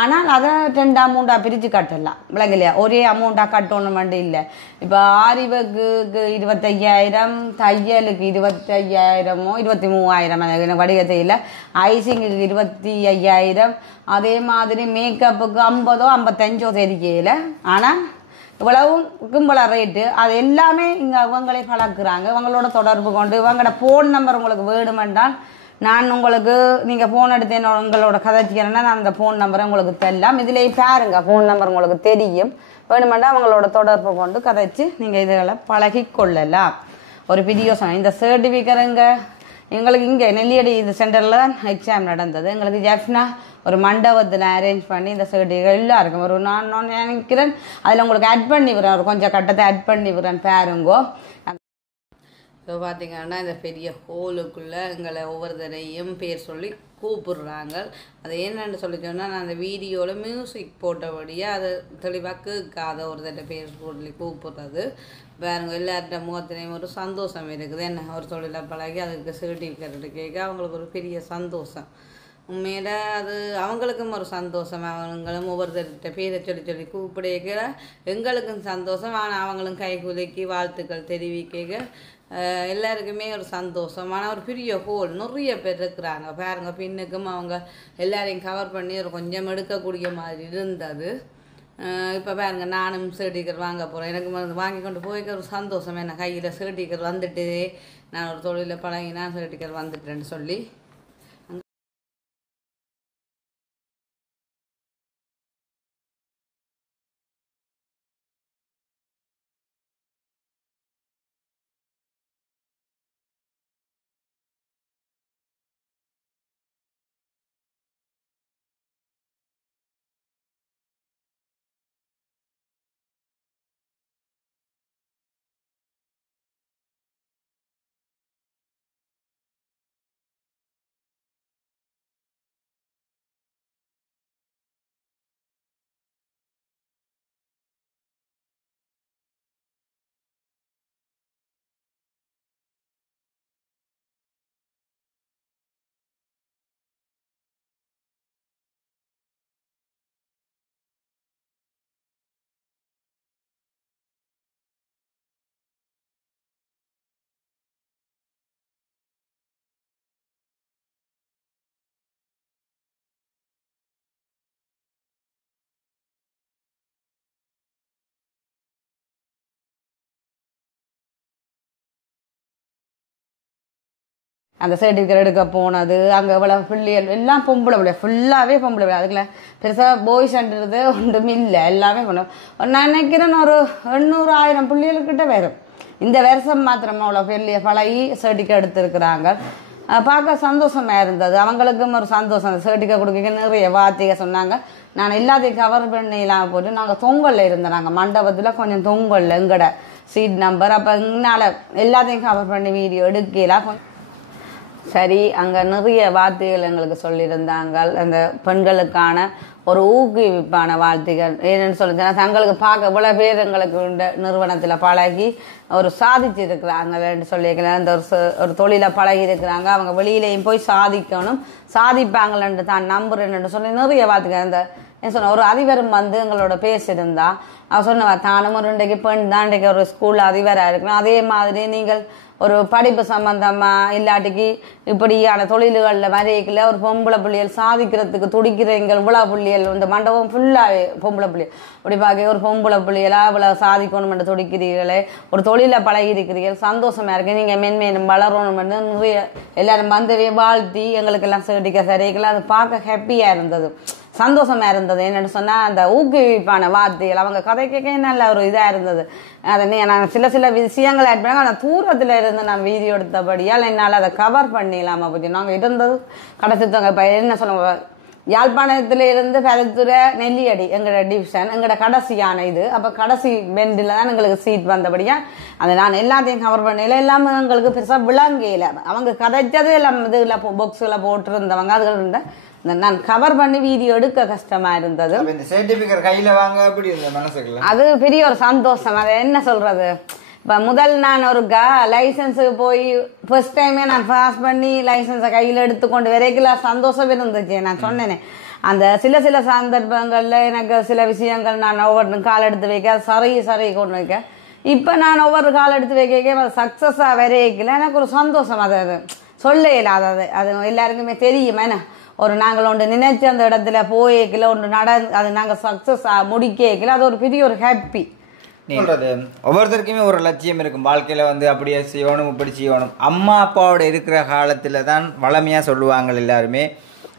ஆனால் அதை 2 அமௌண்ட்டாக பிரித்து கட்டலாம் விளங்கலையா. ஒரே அமௌண்ட்டாக கட்டணுமெண்டு இல்லை. இப்போ ஆரிவுக்கு 25,000 தையலுக்கு 25,000 23,000 எனக்கு வடிகத்தையில் ஐசிங்குக்கு 25,000 அதே மாதிரி மேக்கப்புக்கு 50 55 தெரிக்கையில். ஆனால் இவ்வளவும் கும்பல ரேட்டு அது எல்லாமே இங்கே இவங்களே பழக்கிறாங்க. இவங்களோட தொடர்பு கொண்டு இவங்களோட ஃபோன் நம்பர் உங்களுக்கு வேணுமென்றால் நான் உங்களுக்கு நீங்கள் ஃபோன் எடுத்து உங்களோட கதைச்சிக்கிறேன்னா நான் அந்த ஃபோன் நம்பரை உங்களுக்கு தெரியலாம். இதிலே பாருங்க ஃபோன் நம்பர் உங்களுக்கு தெரியும். வேணுமெண்டா அவங்களோட தொடர்பு கொண்டு கதைச்சி நீங்கள் இதுகளை பழகி கொள்ளலாம். ஒரு வீடியோ சொன்னேன். இந்த சர்டிஃபிகேட்டுங்க எங்களுக்கு இங்கே நெல்லியடி இது சென்டரில் தான் எக்ஸாம் நடந்தது. எங்களுக்கு ஜெஃப்னா ஒரு மண்டபத்தில் அரேஞ்ச் பண்ணி இந்த சர்டிஃபிகேட் எல்லாருக்கும் ஒரு நான் நினைக்கிறேன் அதில் உங்களுக்கு ஆட் பண்ணி விடுறேன். ஒரு கொஞ்சம் கட்டத்தை ஆட் பண்ணி விடுறேன் பாருங்கோ. ஸோ பார்த்தீங்கன்னா இந்த பெரிய ஹோலுக்குள்ளே எங்களை ஒவ்வொருத்தரையும் பேர் சொல்லி கூப்பிடுறாங்க. அது என்னென்னு சொல்லி சொன்னால் நான் அந்த வீடியோவில் மியூசிக் போட்டபடியே அதை தெளிவாக கேட்காத ஒருத்தட்ட பேர் சொல்லி கூப்பிடுறது. வேறுங்க எல்லார்கிட்ட முகத்திலையும் ஒரு சந்தோஷம் இருக்குது. என்ன ஒரு தொழிலை பழகி அதுக்கு சர்டிஃபிகேட் கேட்க அவங்களுக்கு ஒரு பெரிய சந்தோஷம். உண்மையில அது அவங்களுக்கும் ஒரு சந்தோஷம். அவங்களும் ஒவ்வொருத்தர்கிட்ட பேரை சொல்லி சொல்லி கூப்பிடுகிற எங்களுக்கும் சந்தோஷம். ஆனால் அவங்களும் கைகுலுக்கி வாழ்த்துக்கள் தெரிவிக்க எல்லாருக்குமே ஒரு சந்தோஷம். ஆனால் ஒரு பெரிய ஹோல் நிறைய பேர் இருக்கிறாங்க பாருங்க. பின்னுக்கும் அவங்க எல்லாரையும் கவர் பண்ணி ஒரு கொஞ்சம் எடுக்கக்கூடிய மாதிரி இருந்தது. இப்போ பாருங்க நானும் சர்டிஃபிகேட் வாங்க போகிறேன். எனக்கு வாங்கி கொண்டு போய்க்க ஒரு சந்தோஷம். என்ன கையில் சர்டிஃபிகேட் வந்துட்டு நான் ஒரு தொழிலில் பழகினா சர்டிஃபிகேட் வந்துட்டேன்னு சொல்லி. அந்த சர்டிஃபிகேட் எடுக்க போனது அங்கே இவ்வளோ பிள்ளைகள் எல்லாம் பொம்பளை பிள்ளை ஃபுல்லாகவே பொம்பளை பிள்ளை. அதுக்குள்ள பெருசாக பாய்ஸ்ன்றது ஒன்றும் இல்லை, எல்லாமே பண்ணும். நான் நினைக்கிறேன் ஒரு 800,000 பிள்ளைகளுக்கிட்ட வரும். இந்த வருஷம் மாத்திரமா அவ்வளோ பெரிய பழகி சர்டிஃபிகேட் எடுத்துருக்குறாங்க. பார்க்க சந்தோஷமாக இருந்தது. அவங்களுக்கும் ஒரு சந்தோஷம். அந்த சர்டிஃபிகேட் கொடுக்க நிறைய வார்த்தைகள் சொன்னாங்க. நான் எல்லாத்தையும் கவர் பண்ணிலாம் போட்டு நாங்கள் தொங்கலில் இருந்தோம். நாங்கள் மண்டபத்தில் கொஞ்சம் தொங்கலில் எங்கட சீட் நம்பர். அப்போ என்னால் எல்லாத்தையும் கவர் பண்ணி வீடியோ எடுக்கலாம். சரி, அங்கே நிறைய வார்த்தைகள் எங்களுக்கு சொல்லியிருந்தாங்க. அந்த பெண்களுக்கான ஒரு ஊக்குவிப்பான வார்த்தைகள் என்னென்னு சொல்லிச்சுன்னா, தங்களுக்கு பார்க்க இவ்வளோ பேர் எங்களுக்கு இந்த நிறுவனத்தில் பழகி ஒரு சாதிச்சிருக்கிறாங்கன்னு சொல்லியிருக்கிறேன். அந்த ஒரு தொழிலை பழகி இருக்கிறாங்க. அவங்க வெளியிலையும் போய் சாதிக்கணும், சாதிப்பாங்களேன்னு தான் நம்புறேன்னு சொல்லி நிறைய வார்த்தைகள். அந்த என்ன சொன்ன ஒரு அதிபரும் வந்து எங்களோட பேசியிருந்தா அவ சொன்ன தானும் ஒரு இன்றைக்கு பெண் தான் இன்றைக்கு ஒரு ஸ்கூலில் அதிபராக இருக்கணும். அதே மாதிரி நீங்கள் ஒரு படிப்பு சம்பந்தமாக இல்லாட்டிக்கு இப்படியான தொழில்களில் வரைக்கல ஒரு பொம்பளை பிள்ளைகள் சாதிக்கிறதுக்கு துடிக்கிறீங்க. இவ்வளோ பிள்ளைகள் இந்த மண்டபம் ஃபுல்லாக பொம்பளை பிள்ளைகள் அப்படி பார்க்க ஒரு பொம்பளை பிள்ளைகளாக இவ்வளோ சாதிக்கணுமென்று துடிக்கிறீர்களே, ஒரு தொழிலை பழகிருக்கிறீர்கள், சந்தோஷமாக இருக்கு. நீங்கள் மென்மேலும் வளரணுமென்று நிறைய எல்லாரும் வந்தவே வாழ்த்தி எங்களுக்கெல்லாம் சர்டிஃபிகேட் சரிக்கலாம். அது பார்க்க ஹாப்பியாக இருந்தது, சந்தோஷமா இருந்தது. என்னென்னு சொன்னால் அந்த ஊக்குவிப்பான வார்த்தைகள் அவங்க கதை கேட்க நல்ல ஒரு இதாக இருந்தது. அதை நான் சில விஷயங்கள் ஆட் பண்ணாங்க. ஆனால் தூரத்தில் இருந்து நான் வீடியோ எடுத்தபடியால் என்னால் அதை கவர் பண்ணிடலாமா பற்றி நாங்கள் இருந்தது கடைசித்தவங்க. இப்போ என்ன சொல்லுவாங்க, யாழ்ப்பாணத்தில் இருந்து பருத்துறை நெல்லியடி எங்களோட டிவிஷன் எங்களோட கடைசியான இது. அப்போ கடைசி பெண்டில் தான் எங்களுக்கு சீட் வந்தபடியா அதை நான் எல்லாத்தையும் கவர் பண்ணல. எல்லாமே எங்களுக்கு பெருசாக விளங்கையில் அவங்க கதைச்சது எல்லாம் இதில் பாக்ஸில் போட்டிருந்தவங்க அதுகள் இருந்த நான் கவர் பண்ணி வீடியோ எடுக்க கஷ்டமா இருந்தது. அது பெரிய ஒரு சந்தோஷம். அதை என்ன சொல்றது, இப்போ முதல் நான் ஒரு லைசன்ஸுக்கு போய் ஃபர்ஸ்ட் டைமே நான் பாஸ் பண்ணி லைசன்ஸை கையில் எடுத்துக்கொண்டு வரைக்கல சந்தோஷம் இருந்துச்சு. நான் சொன்னேனே அந்த சில சந்தர்ப்பங்களில் எனக்கு சில விஷயங்கள் நான் ஒவ்வொரு கால் எடுத்து வைக்க சரி கொண்டு வைக்க. இப்போ நான் ஒவ்வொரு கால் எடுத்து வைக்க சக்ஸஸாக வரைக்கல எனக்கு ஒரு சந்தோஷம். அதை சொல்ல இல்லாத அது எல்லாருக்குமே தெரியும். என்ன ஒரு நாங்கள் ஒன்று நினைச்சு அந்த இடத்துல போய்க்கல ஒன்று அது நாங்கள் சக்ஸஸ் முடிக்கல, அது ஒரு பெரிய ஒரு ஹாப்பி. சொல்றது ஒவ்வொருத்தருக்குமே ஒரு லட்சியம் இருக்கும் வாழ்க்கையில. வந்து அப்படியே செய்யணும் இப்படி செய்யணும். அம்மா அப்பாவோட இருக்கிற காலத்துல தான் வளமையா சொல்லுவாங்க எல்லாருமே,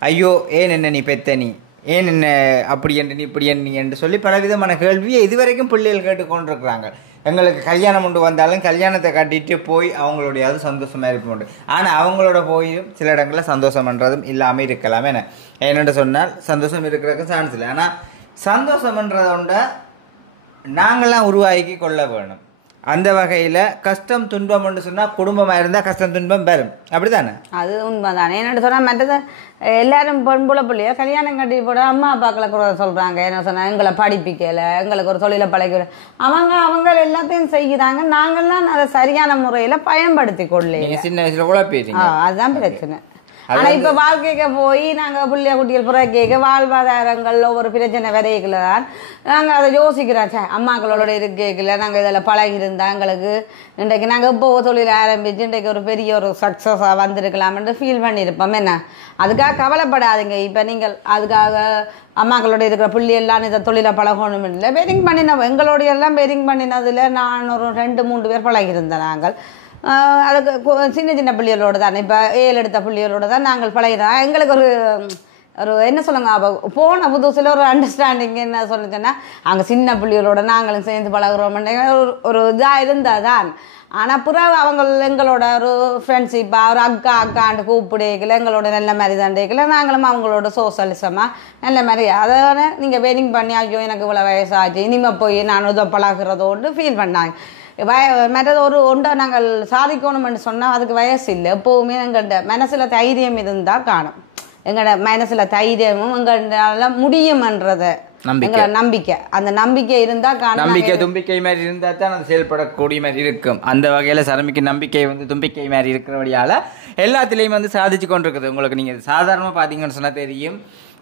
ஐயோ ஏன் என்ன நீ பெத்த நீ, ஏன் என்ன அப்படி என்று நீ இப்படி என்று சொல்லி பலவிதமான கேள்வியை இதுவரைக்கும் பிள்ளைகள் கேட்டுக்கொண்டிருக்கிறாங்க. எங்களுக்கு கல்யாணம் கொண்டு வந்தாலும் கல்யாணத்தை கட்டிட்டு போய் அவங்களுடைய அது சந்தோஷமாக இருக்க. ஆனால் அவங்களோட போயும் சில இடங்களில் சந்தோஷம் பண்ணுறதும் இல்லாமல் இருக்கலாம். என்னென்னு சொன்னால் சந்தோஷம் இருக்கிறதுக்கு சான்ஸ் இல்லை. ஆனால் சந்தோஷம்ன்றதோட நாங்களாம் உருவாக்கி கொள்ள வேணும். அந்த வகையில் கஷ்டம் துன்பம்னு சொன்னால் குடும்பமாக இருந்தால் கஷ்டம் துன்பம் வரும் அப்படித்தானே? அது உண்மைதானே. என்னென்னு சொன்னால் மற்றது எல்லாரும் பொன்புல பிள்ளையோ கல்யாணம் கட்டி போட அம்மா அப்பாக்களை கூட சொல்கிறாங்க. என்ன சொன்னால் எங்களை படிப்பிக்கலை, எங்களுக்கு ஒரு தொழிலை பழகிற அவங்க எல்லாத்தையும் செய்கிறாங்க. நாங்கள்லாம் அதை சரியான முறையில் பயன்படுத்தி கொள்ளல. சின்ன வயசில் கூட போயிருங்க. அதுதான் பிரச்சனை. ஆனா இப்ப வாழ்க்கைக்கு போய் நாங்க பிள்ளைய குட்டிகள் புற கேட்க வாழ்வாதாரங்கள்ல ஒவ்வொரு பிரச்சனை விதைகள தான் நாங்க அதை யோசிக்கிறோம். அம்மாக்களோட இருக்கல நாங்க இதில் பழகி இருந்தா எங்களுக்கு இன்றைக்கு நாங்க இப்போ தொழில் ஆரம்பிச்சு இன்றைக்கு ஒரு பெரிய ஒரு சக்சஸா வந்திருக்கலாம்னு ஃபீல் பண்ணியிருப்போம். என்ன அதுக்காக கவலைப்படாதீங்க. இப்ப நீங்கள் அதுக்காக அம்மாக்களோட இருக்கிற புள்ளி எல்லாம் இதை தொழிலை பழகணும் இல்லை. பேரிங் பண்ணின எங்களோடைய எல்லாம் பேரிங் பண்ணினதுல நான் ஒரு 2-3 பேர் பழகியிருந்தேன். நாங்கள் அதுக்கு சின்ன சின்ன பிள்ளைகளோடு தான் இப்போ 7 எடுத்த பிள்ளைகளோடு தான் நாங்கள் பழகிறோம். எங்களுக்கு ஒரு என்ன சொல்லுங்க போன புதுசில் ஒரு அண்டர்ஸ்டாண்டிங் என்ன சொல்லுச்சுன்னா அங்கே சின்ன பிள்ளைகளோட நாங்களும் சேர்ந்து பழகிறோம் ஒரு இதாக இருந்தால் தான். ஆனால் பிறகு அவங்க எங்களோட ஒரு ஃப்ரெண்ட்ஷிப்பாக ஒரு அக்காண்டு கூப்பிடேக்கல எங்களோட நல்ல மாதிரி தாண்டேக்கல நாங்களும் அவங்களோட சோசியலிசமாக நல்ல மாதிரி அதான நீங்கள் வெயிட்டிங் பண்ணி ஐயோ எனக்கு இவ்வளோ வயசாச்சு இனிமேல் போய் நான் இதை பழகிறதோடு ஃபீல் பண்ணாங்க. மற்றது ஒன்றை நாங்கள் சாதிக்கணும்னு சொன்னால் அதுக்கு வயசு இல்லை. எப்போவுமே எங்கள்கிட்ட மனசில் தைரியம் இருந்தால் காணும். எங்களோட மனசில் தைரியமும் எங்களால முடியும்ன்றத எங்களை நம்பிக்கை அந்த நம்பிக்கை இருந்தால் காணும். நம்பிக்கை தும்பிக்கை மாதிரி இருந்தால் தான் அது செயல்படக்கூடிய மாதிரி இருக்கும். அந்த வகையில் சரமிக்கு நம்பிக்கை தும்பிக்கை மாதிரி இருக்கிறபடியால் எல்லாத்துலேயும் சாதிச்சு கொண்டிருக்குது. உங்களுக்கு நீங்கள் சாதாரணமாக பார்த்தீங்கன்னு சொன்னால் தெரியும்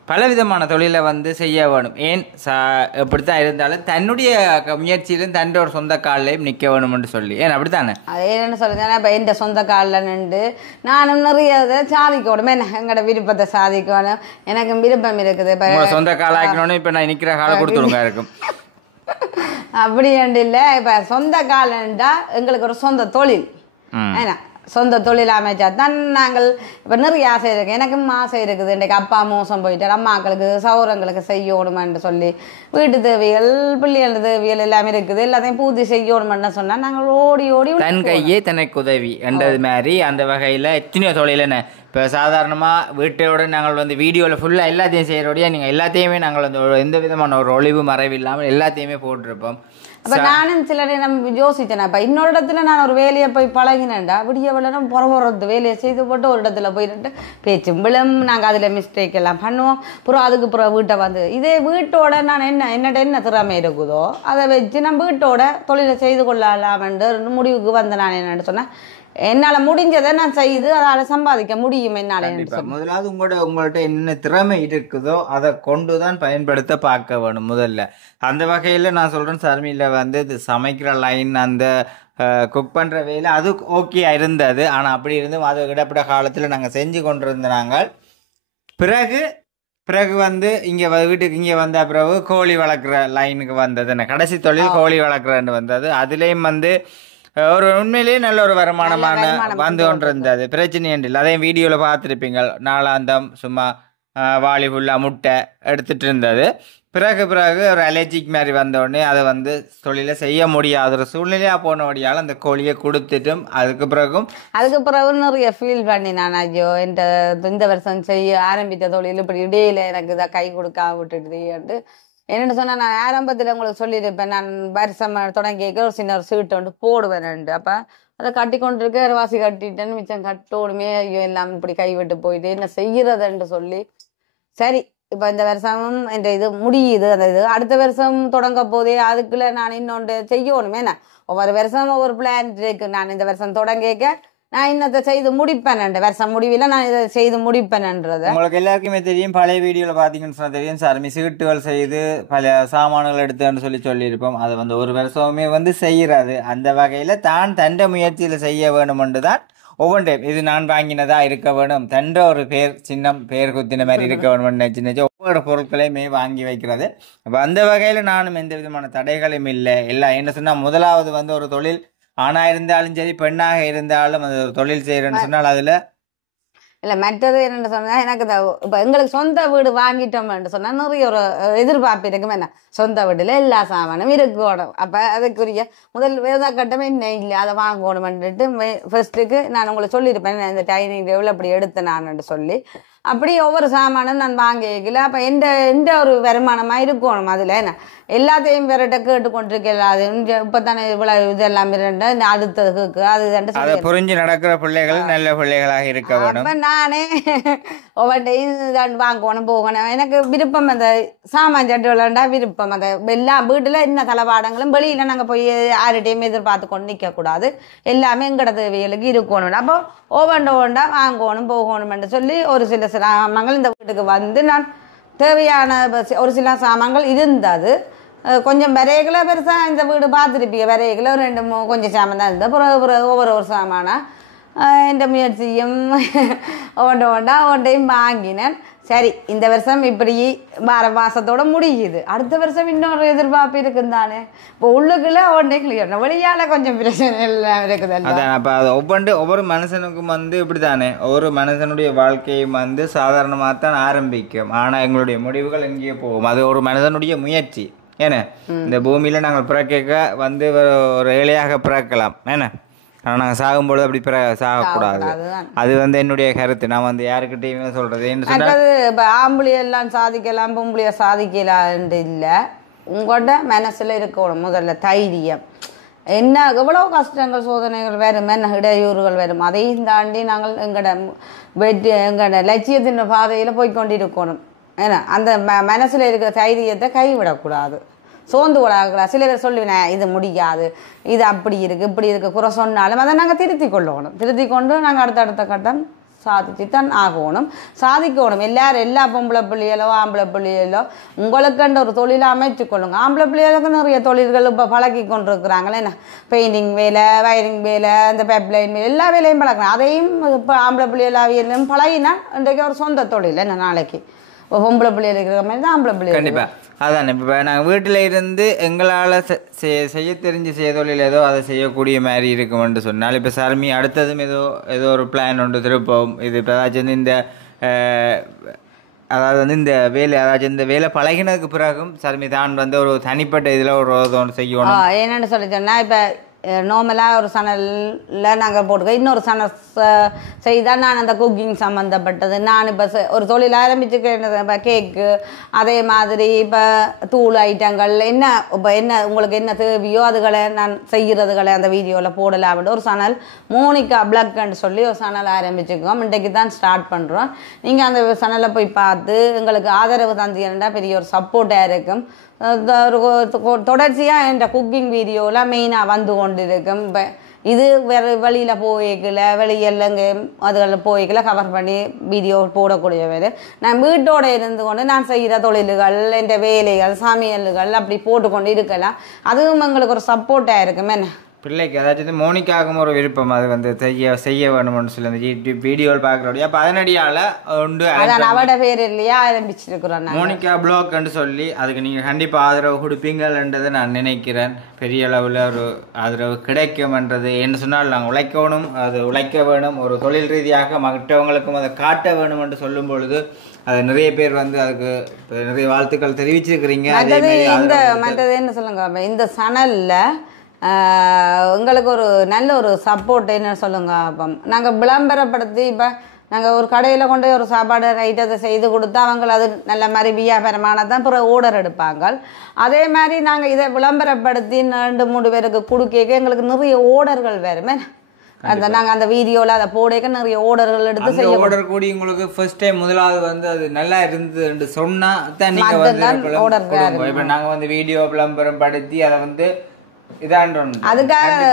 பலவிதமான தொழிலை செய்ய வேணும். ஏன் எப்படித்தான் இருந்தாலும் தன்னுடைய முயற்சியிலும் தன் ஒரு சொந்த காலிலையும் நிற்க வேணும்னு சொல்லி ஏன் அப்படித்தானே? அதே என்ன சொல்லுங்க இப்போ என் சொந்த காலில் நின்று நானும் நிறைய சாதிக்கணும். என்ன எங்களோட விருப்பத்தை சாதிக்கணும். எனக்கு விருப்பம் இருக்குது. இப்போ சொந்த காலாக்கணும்னு இப்போ நான் நிற்கிற காலை கொடுத்துருங்க இருக்கும் அப்படி இல்லை. இப்போ சொந்த காலண்டா எங்களுக்கு ஒரு சொந்த தொழில் ஏன்னா சொந்த தொழில் அமைச்சா தான் நாங்கள் இப்போ நிறைய ஆசை இருக்குது. எனக்கும் ஆசை இருக்குது. இன்றைக்கு அப்பா மோசம் போயிட்டார் அம்மாக்களுக்கு சௌரங்களுக்கு செய்யணுமென்று சொல்லி வீட்டு தேவைகள் பிள்ளைகள் தேவைகள் எல்லாமே இருக்குது. எல்லாத்தையும் பூர்த்தி செய்யணுமென்னு சொன்னால் நாங்கள் ஓடி ஓடி தன் கையே தனக்கு உதவி என்றது மாதிரி அந்த வகையில் எத்தனையோ தொழில் என்ன இப்போ சாதாரணமாக வீட்டோட நாங்கள் வீடியோவில் ஃபுல்லாக எல்லாத்தையும் செய்கிறோடைய நீங்கள் எல்லாத்தையுமே நாங்கள் எந்த விதமான ஒரு ஒளிவு மறைவு இல்லாமல் எல்லாத்தையுமே போட்டிருப்போம். அப்போ நானும் சில நேரம் யோசித்தேன். அப்போ இன்னொரு இடத்துல நான் ஒரு வேலையை போய் பழகினேன்டா விடிய விடணும் புறவுறது வேலையை செய்து போட்டு ஒரு இடத்துல போயிட்டு பேச்சும் விழும் நாங்கள் அதில் மிஸ்டேக் எல்லாம் பண்ணுவோம். அப்புறம் அதுக்கு அப்புறம் வீட்டை இதே வீட்டோட நான் என்னட்ட என்ன திறமை இருக்குதோ அதை வச்சு நான் வீட்டோட தொழிலை செய்து கொள்ளலாம்ன்ற முடிவுக்கு நான் என்னன்னு சொன்னேன். என்னால முடிஞ்சதை நான் செய்து அதால சம்பாதிக்க முடியும். என்னால முதலாவது உங்கள்கிட்ட என்ன திறமை இருக்குதோ அதை கொண்டுதான் பயன்படுத்த பார்க்க வேணும் முதல்ல. அந்த வகையில நான் சொல்றேன் சர்மில இது சமைக்கிற லைன் அந்த குக் பண்ற வேலை அது ஓகே இருந்தது. ஆனா அப்படி இருந்தும் அது இடப்பட காலத்துல நாங்க செஞ்சு கொண்டிருந்த நாங்கள் பிறகு இங்கே வீட்டுக்கு இங்கே வந்த பிறகு கோழி வளர்க்குற லைனுக்கு வந்தது. என்ன கடைசி தொழில் கோழி வளர்க்குறன்னு வந்தது. அதுலேயும் ஒரு உண்மையிலேயே நல்ல ஒரு வருமானமான வந்து கொண்டு இருந்தது. பிரச்சனை இல்லை. அதையும் வீடியோவில் பார்த்துருப்பீங்க. நாளாந்தம் சும்மா வாளி ஃபுல்லாக முட்டை எடுத்துகிட்டு இருந்தது. பிறகு ஒரு அலர்ஜிக் மாதிரி வந்தோடனே அதை தொழிலை செய்ய முடியாத ஒரு சூழ்நிலையாக போனபடியால் அந்த கோழியை கொடுத்துட்டும் அதுக்கு பிறகு நிறைய ஃபீல் பண்ணி நான் ஐயோ இந்த வருஷம் செய்ய ஆரம்பித்த தொழில் இப்படி இடையில எனக்கு இதை கை கொடுக்காம விட்டுட்டு என்னென்னு சொன்னால் நான் ஆரம்பத்தில் உங்களுக்கு சொல்லியிருப்பேன். நான் வருஷம் தொடங்கிக்க ஒரு சின்ன ஒரு சீட்டை போடுவேன்ண்டு. அப்போ அதை கட்டி கொண்டிருக்க வாசி கட்டிட்டேன்னு மிச்சம் கட்டோடுமே ஐயோ எல்லாம் இப்படி கைவிட்டு போயிட்டு என்ன செய்கிறதுன்னு சொல்லி சரி இப்போ இந்த வருஷமும் இந்த இது முடியுது. அந்த இது அடுத்த வருஷம் தொடங்க போதே அதுக்குள்ள நான் இன்னொன்று செய்யணுமே. என்ன ஒவ்வொரு வருஷம் ஒவ்வொரு பிளான் இருக்கு. நான் இந்த வருஷம் தொடங்கிக்க நான் இன்னத்தை செய்து முடிப்பேன். வருஷம் முடிவில் நான் இதை செய்து முடிப்பேன்ன்றது உங்களுக்கு எல்லாருக்குமே தெரியும். பழைய வீடியோவில் பார்த்தீங்கன்னு சொன்னால் தெரியும் சர்மி சீட்டுகள் செய்து பல சாமான்கள் எடுத்துன்னு சொல்லியிருப்போம். அது ஒரு வருஷமே செய்கிறது. அந்த வகையில் தான் தண்ட முயற்சியில் செய்ய வேணுமென்று தான் ஒவ்வொரு டைம் இது நான் வாங்கினதா இருக்க வேணும் தண்ட ஒரு சின்னம் பேர் குத்தின மாதிரி இருக்க வேணும்னு நினைச்சு ஒவ்வொரு பொருட்களையுமே வாங்கி வைக்கிறது. அப்போ அந்த வகையில் நானும் எந்த விதமான தடைகளும் இல்லை. எல்லாம் என்ன சொன்னால் முதலாவது ஒரு தொழில் ஆணா இருந்தாலும் சரி பெண்ணாக இருந்தாலும் அது ஒரு தொழில் செய்யறேன்னு சொன்னால் அதுல இல்லை மற்றது என்னென்னு சொன்னால் எனக்கு இப்போ எங்களுக்கு சொந்த வீடு வாங்கிட்டோம்னு சொன்னால் நிறைய ஒரு எதிர்பார்ப்பு இருக்கும். என்ன சொந்த வீட்டில் எல்லா சாமானும் இருக்கணும். அப்போ அதுக்குரிய முதல் வேதா கட்டமே என்ன இல்லை அதை வாங்கணுமென்ட்டு ஃபர்ஸ்ட்டுக்கு நான் உங்களை சொல்லியிருப்பேன் இந்த டைனிங் டேபிள் அப்படி எடுத்தேன் நான் சொல்லி அப்படி ஒவ்வொரு சாமானும் நான் வாங்கிக்கல. அப்போ எந்த ஒரு வருமானமாக இருக்கணும் அதில் என்ன எல்லாத்தையும் வேறட்ட கேட்டு கொண்டிருக்கல. அது இப்போ தானே இவ்வளவு இதெல்லாம் இரண்டு அடுத்ததுக்கு அது புரிஞ்சு நடக்கிற பிள்ளைகள் நல்ல பிள்ளைகளாக இருக்க வேணும். அப்போ நானே ஒவ்வொன்றையும் வாங்கணும் போகணும். எனக்கு விருப்பம் அந்த சாமான் சட்டு விளையாண்டா விருப்பம். அந்த எல்லா வீட்டில் என்ன தளவாடங்களும் வெளியில் நாங்கள் போய் யார்கிட்டையும் எதிர்பார்த்து கொண்டு நிற்கக்கூடாது. எல்லாமே எங்கட தேவைகளுக்கு இருக்கணும். அப்போ ஒவ்வொன்றா வாங்கணும் போகணும்னு சொல்லி ஒரு சில சாமான்கள் இந்த வீட்டுக்கு வந்து நான் தேவையான ஒரு சில சாமான்கள் இருந்தது. கொஞ்சம் விரைகளை பெருசாக இந்த வீடு பார்த்துருப்பீங்க. விரைகளை ஒரு 2 கொஞ்சம் சாமான் தான் இருந்தது. அப்புறம் ஒவ்வொரு சாமானாக இந்த முயற்சியும் ஒன்றையும் வாங்கினேன். சரி, இந்த வருஷம் இப்படி மாசத்தோட முடியுது. அடுத்த வருஷம் இன்னொரு எதிர்பார்ப்பு இருக்குன்னு தானே. இப்போ உள்ளுக்குள்ள ஒன்றே கிளியர் வெளியால கொஞ்சம் பிரச்சனை எல்லாம் இருக்குது. அதான் அப்போ அது ஒவ்வொரு மனுஷனுக்கும் வந்து இப்படி தானே. ஒவ்வொரு மனுஷனுடைய வாழ்க்கையும் வந்து சாதாரணமாக தான் ஆரம்பிக்கும். ஆனால் எங்களுடைய முடிவுகள் எங்கேயோ போகும். அது ஒரு மனிதனுடைய முயற்சி. ஏன்னா இந்த பூமியில் நாங்கள் பிறக்க வந்து ஒரு ஏழையாக பிறக்கலாம். ஏன்னா ஆனால் நாங்கள் சாகும்பொழுது அப்படி சாகக்கூடாது. அது வந்து என்னுடைய கருத்து. நான் வந்து யாருக்கிட்டையுமே சொல்கிறது என்ன சொன்னால் இப்போ ஆம்பளையெல்லாம் சாதிக்கலாம் பொம்பளைய சாதிக்கலான் இல்லை. உங்களோட மனசில் இருக்கணும் முதல்ல தைரியம். என்ன எவ்வளோ கஷ்டங்கள் சோதனைகள் வரும், என்ன இடையூறுகள் வரும், அதையும் தாண்டி நாங்கள் எங்களோட லட்சியத்தின் பாதையில் போய்கொண்டிருக்கணும். ஏன்னா அந்த மனசில் இருக்கிற தைரியத்தை கைவிடக்கூடாது, சோர்ந்து விடக்கூடாது. சில பேர் சொல்லுவேன் இது முடியாது, இது அப்படி இருக்குது இப்படி இருக்குது குறை சொன்னாலும் அதை நாங்கள் திருத்தி கொள்ளணும். திருத்தி கொண்டு நாங்கள் அடுத்த கட்டம் சாதிச்சு தான் ஆகணும், சாதிக்கணும். எல்லா பொம்பளை பிள்ளைகளோ ஆம்பளை பிள்ளைகளோ உங்களுக்குன்ற ஒரு தொழிலை அமைச்சு கொள்ளுங்க. ஆம்பளை பிள்ளைகளுக்கு நிறைய தொழில்கள் இப்போ பழக்கி கொண்டு இருக்கிறாங்களே. என்ன பெயிண்டிங் வேலை, வயரிங் வேலை, இந்த பைப்லைன் வேலை, எல்லா வேலையும் பழக்கணும். அதையும் இப்போ ஆம்பளை பிள்ளைகளாக பழகினா இன்றைக்கு ஒரு சொந்த தொழில். என்ன நாளைக்கு பொம்பளை பிள்ளைகள் இருக்கிற மாதிரி தான் ஆம்பளை பிள்ளைகள். கண்டிப்பாக அதான். இப்போ நாங்கள் வீட்டில் இருந்து எங்களால் செய்ய தெரிஞ்சு செய்ய தொழில் ஏதோ அதை செய்யக்கூடிய மாதிரி இருக்குமென்று சொன்னால், இப்போ சர்மி அடுத்ததும் ஏதோ ஒரு பிளான் ஒன்று திருப்பவும். இது இப்போ ஏதாச்சும் இந்த அதாவது வந்து இந்த வேலை பழகினதுக்கு பிறகும் சர்மி தான் வந்து ஒரு தனிப்பட்ட இதில் ஒரு ஒன்று செய்யணும். என்னென்னு சொல்லி சொன்னால், இப்போ நார்மலாக ஒரு சேனலில் நாங்கள் போட்டுக்கோம். இன்னொரு சேனல் செய்தால் நான் அந்த குக்கிங் சம்மந்தப்பட்டது நான் இப்போ ஒரு தொழில் ஆரம்பிச்சுக்கிறேன். இப்போ கேக்கு, அதே மாதிரி இப்போ தூள் ஐட்டங்கள் இப்போ உங்களுக்கு என்ன தேவையோ அதுகளை நான் செய்கிறதுகளை அந்த வீடியோவில் போடலாம். ஒரு சேனல் மோனிகா பிளக்ன்னு சொல்லி ஒரு சேனல் ஆரம்பிச்சுக்கோம். இன்றைக்கு தான் ஸ்டார்ட் பண்ணுறோம். நீங்கள் அந்த சேனலை போய் பார்த்து எங்களுக்கு ஆதரவு தந்தீங்கன்னா பெரிய ஒரு சப்போர்ட்டாக இருக்கும். தொடர்ச்சியாக என்ற குக்கிங் வீடியோவில் மெயினாக வந்து கொண்டு இருக்கும். இப்போ இது வேறு வழியில் போய்க்கல, வெளியெல்லங்க அதுகளில் போய்க்கல கவர் பண்ணி வீடியோ போடக்கூடிய வேறு. நான் வீட்டோடு இருந்து கொண்டு நான் செய்கிற தொழில்கள், என்ற வேலைகள், சமையல்கள் அப்படி போட்டுக்கொண்டு இருக்கலாம். அதுவும் எங்களுக்கு ஒரு சப்போர்ட்டாக இருக்கும். என்ன பிள்ளைக்கு அதாச்சும் மோனிக்காகும் ஒரு விருப்பம், அது வந்து செய்ய வேணும்னு சொல்லி அந்த யூடியூப் வீடியோவில் பார்க்குறோடைய. அப்போ அதனடியால் உண்டு அவட பேர் இல்லையா ஆரம்பிச்சிருக்கிறோம் மோனிகா பிளாக்ன்னு சொல்லி. அதுக்கு நீங்கள் கண்டிப்பாக ஆதரவு கொடுப்பீங்கன்றதை நான் நினைக்கிறேன். பெரிய அளவில் ஒரு ஆதரவு கிடைக்கும்ன்றது என்ன சொன்னால் நாங்கள் உழைக்கணும், அது உழைக்க வேணும். ஒரு தொழில் ரீதியாக மற்றவங்களுக்கும் அதை காட்ட வேணும் என்று சொல்லும் பொழுது அது நிறைய பேர் வந்து அதுக்கு நிறைய வாழ்த்துக்கள் தெரிவிச்சிருக்கிறீங்க. மற்றது என்ன சொல்லுங்க, இந்த சேனலில் எங்களுக்கு ஒரு நல்ல ஒரு சப்போர்ட் என்ன சொல்லுங்க. அப்போ நாங்கள் விளம்பரப்படுத்தி இப்போ நாங்கள் ஒரு கடையில் கொண்டு ஒரு சாப்பாடு ஐட்டத்தை செய்து கொடுத்தா அவங்க அது நல்ல மாதிரி வியாபாரமானதான் பிறகு ஓர்டர் எடுப்பாங்க. அதே மாதிரி நாங்கள் இதை விளம்பரப்படுத்தி 2-3 பேருக்கு கொடுக்க எங்களுக்கு நிறைய ஓர்டர்கள் வருமே. அந்த நாங்கள் அந்த வீடியோவில் அதை போடக்க நிறைய ஓர்டர்கள் எடுத்து செய்ய ஓர்டர் கூடி உங்களுக்கு ஃபர்ஸ்ட் டைம் முதலாவது வந்து அது நல்லா இருந்தது சொன்னா தான் நீங்கள் வந்து ஓர்டர். இப்போ நாங்கள் வந்து வீடியோ விளம்பரம் படுத்தி அதை வந்து அதுக்காக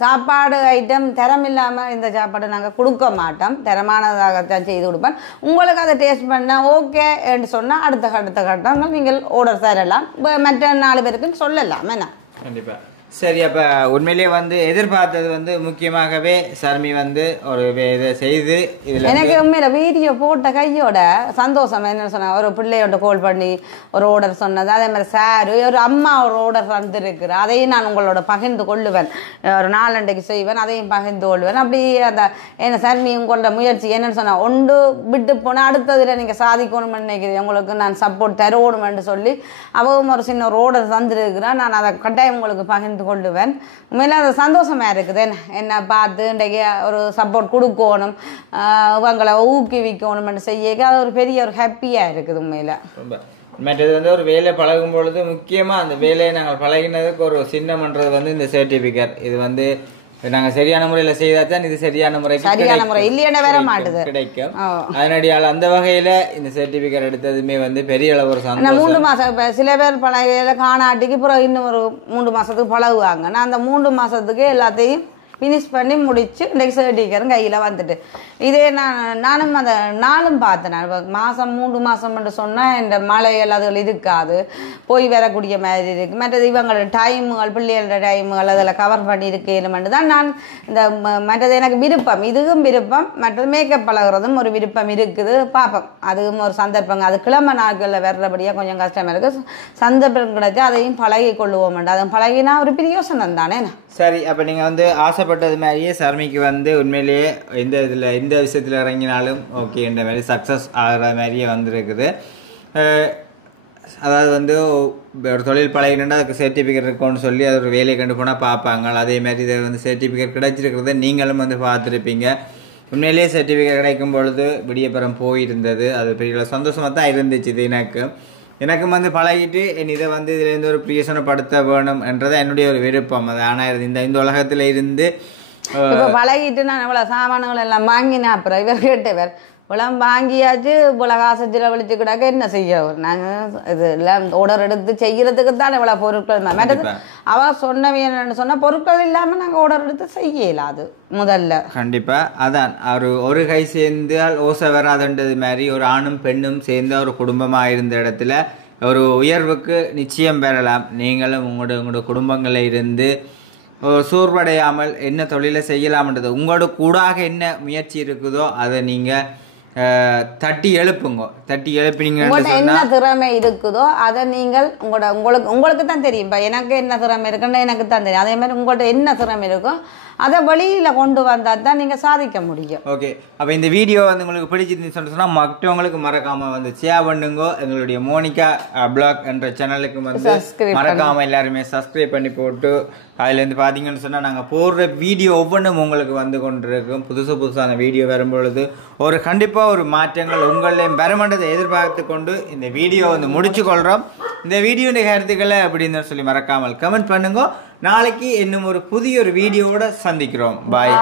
சாப்பாடு ஐட்டம் தரம் இல்லாமல் இந்த சாப்பாடு நாங்கள் கொடுக்க மாட்டோம். தரமானதாகத்தான் செய்து கொடுப்பேன். உங்களுக்கு அதை டேஸ்ட் பண்ணால் ஓகே என்று சொன்னால் அடுத்த கட்டங்கள் நீங்கள் ஆர்டர் தரலாம். மற்ற 4 பேருக்கு சொல்லலாம். என்ன கண்டிப்பாக சரி. அப்போ உண்மையிலேயே வந்து எதிர்பார்த்தது வந்து முக்கியமாகவே சர்மி வந்து ஒரு இதை செய்து இதில் எனக்கு உண்மையில வீடியோ போட்ட கையோட சந்தோஷம் என்ன சொன்னாங்க. ஒரு பிள்ளையோட கால் பண்ணி ஒரு ஆர்டர் சொன்னது, அதே மாதிரி சாரு ஒரு அம்மா ஒரு ஆர்டர் தந்துருக்குற அதையும் நான் உங்களோட பகிர்ந்து கொள்ளுவேன். ஒரு 4 அன்றைக்கு செய்வேன், அதையும் பகிர்ந்து கொள்வேன். அப்படி அந்த என்ன சர்மி உங்களோட முயற்சி என்னன்னு சொன்னா ஒன்று விட்டு போனால் அடுத்ததில் நீங்கள் சாதிக்கணும்னு நினைக்கிறேன். உங்களுக்கு நான் சப்போர்ட் தருவணும்னு சொல்லி அவவும் ஒரு சின்ன ஒரு ஆர்டர் தந்துருக்குறேன். நான் அதை கட்டாயம் உங்களுக்கு பகிர்ந்து கொள்ளுவேன். உண்மையில அது சந்தோஷமா இருக்குது. என்ன பார்த்து இன்றைக்கு ஒரு சப்போர்ட் கொடுக்கணும், இவங்களை ஊக்குவிக்கணும்னு செய்ய அது ஒரு பெரிய ஒரு ஹாப்பியாக இருக்குது உண்மையில். மற்றது வந்து ஒரு வேலை பழகும் பொழுது முக்கியமாக அந்த வேலையை நாங்கள் பழகினதுக்கு ஒரு சின்னம்ன்றது வந்து இந்த சர்டிஃபிகேட். இது வந்து நாங்கள் சரியான முறையில் செய்தாதான் இது சரியான முறை இல்லையான வேற மாட்டுது கிடைக்கும். அதனடியால் அந்த வகையில் இந்த சர்டிஃபிகேட் எடுத்ததுமே வந்து பெரிய அளவு ஒரு சந்தோஷம். 3 மாதம் இப்போ சில பேர் பழகையில் காணாட்டிக்கு அப்புறம் இன்னும் ஒரு 3 மாதத்துக்கு பழகுவாங்க. நான் அந்த 3 மாதத்துக்கு எல்லாத்தையும் ஃபினிஷ் பண்ணி முடிச்சு இன்றைக்கு சர்டிஃபிகேட்டும் கையில் வந்துட்டு இதே நானும் அந்த நாளும் பார்த்தேன். நான் மாதம் 3 மாதம்னு சொன்னால் இந்த மழைகள் அதுகள் இருக்காது, போய் வரக்கூடிய மாதிரி இருக்குது. மற்றது இவங்களோட டைமுகள் பிள்ளைகளோட டைமுகள் அதில் கவர் பண்ணி இருக்கேன்னு தான் நான் இந்த மற்றது எனக்கு விருப்பம், இதுவும் விருப்பம், மற்றது மேக்கப் பழகிறதும் ஒரு விருப்பம் இருக்குது. பார்ப்போம், அதுவும் ஒரு சந்தர்ப்பங்க. அது கிழமை நாட்களில் வர்றபடியாக கொஞ்சம் கஷ்டமாக இருக்குது. சந்தர்ப்பம் கிடைச்சா அதையும் பழகி கொள்ளுவோம். அதுவும் பழகினா ஒரு பிரியோசனம் தானே. சரி, அப்போ நீங்கள் வந்து ஆசைப்பட்டது மாதிரியே சர்மிக்கு வந்து உண்மையிலேயே எந்த விஷயத்தில் இறங்கினாலும் ஓகேன்ற மாதிரி சக்ஸஸ் ஆகிற மாதிரியே வந்திருக்குது. அதாவது வந்து ஒரு தொழில் பழகினா அதுக்கு சர்டிஃபிகேட் இருக்குன்னு சொல்லி அது ஒரு வேலையை கண்டு போனால் பார்ப்பாங்க. அதேமாதிரி இதை வந்து சர்டிஃபிகேட் கிடைச்சிருக்கிறத நீங்களும் வந்து பார்த்துருப்பீங்க. உண்மையிலேயே சர்டிஃபிகேட் கிடைக்கும் பொழுது விடியப்புறம் போயிருந்தது. அது பெரிய சந்தோஷமாக தான் இருந்துச்சு. இது எனக்கும் வந்து பழகிட்டு இதை வந்து இதுலேருந்து ஒரு பிரயோசனப்படுத்த வேணும் என்றதை என்னுடைய ஒரு விருப்பம். அது ஆனால் இந்த உலகத்தில் இருந்து இப்போ பழகிட்டு நான் இவ்வளோ சாமான்கள் எல்லாம் வாங்கினேன். அப்புறம் இவர் கேட்டவர் இவ்வளோ வாங்கியாச்சு, இவ்வளோ காசு செலவழிச்சு கிடாக்க என்ன செய்ய, நாங்கள் இது எல்லாம் ஆர்டர் எடுத்து செய்கிறதுக்கு தான் இவ்வளோ பொருட்கள். மேட்டது அவள் சொன்னவன்னு சொன்னால் பொருட்கள் இல்லாமல் நாங்கள் ஆர்டர் எடுத்து செய்யலாம். அது முதல்ல கண்டிப்பாக அதான் ஒரு கை சேர்ந்தால் ஓசை வராதுன்றது மாதிரி ஒரு ஆணும் பெண்ணும் சேர்ந்த ஒரு குடும்பமாக இருந்த இடத்துல ஒரு உயர்வுக்கு நிச்சயம் பெறலாம். நீங்களும் உங்களோட குடும்பங்களில் இருந்து சோர்வடையாமல் என்ன தொழிலை செய்யலாம்ன்றது உங்களோட கூடாக என்ன முயற்சி இருக்குதோ அதை நீங்கள் தட்டி எழுப்பினீங்க. என்ன திறமை இருக்குதோ அதை நீங்கள் உங்களுக்கு தான் தெரியும். இப்போ எனக்கு என்ன திறமை இருக்குன்னு எனக்கு தான் தெரியும். அதே மாதிரி உங்கள்கிட்ட என்ன திறமை இருக்கோ அதை வெளியில் கொண்டு வந்தால் தான் நீங்கள் சாதிக்க முடியும். ஓகே, அப்போ இந்த வீடியோ வந்து உங்களுக்கு பிடிச்சிருந்துன்னு சொன்னால் மற்றவங்களுக்கு மறக்காமல் வந்து ஷேர் பண்ணுங்க. எங்களுடைய மோனிகா பிளாக் என்ற சேனலுக்கு வந்து மறக்காமல் எல்லாருமே சப்ஸ்கிரைப் பண்ணி போட்டு அதுலேருந்து பார்த்தீங்கன்னு சொன்னால் நாங்கள் போடுற வீடியோ ஒவ்வொன்றும் உங்களுக்கு வந்து கொண்டிருக்கும். புதுசான வீடியோ வரும்பொழுது கண்டிப்பாக ஒரு மாற்றங்கள் உங்களையும் வருமன்றதை எதிர்பார்த்து கொண்டு இந்த வீடியோ வந்து முடிச்சு கொள்கிறோம். இந்த வீடியோடைய கருத்துக்களை அப்படின்னு சொல்லி மறக்காமல் கமெண்ட் பண்ணுங்க. நாளைக்கு இன்னும் ஒரு புதிய ஒரு வீடியோவோட சந்திக்கிறோம். பாய்.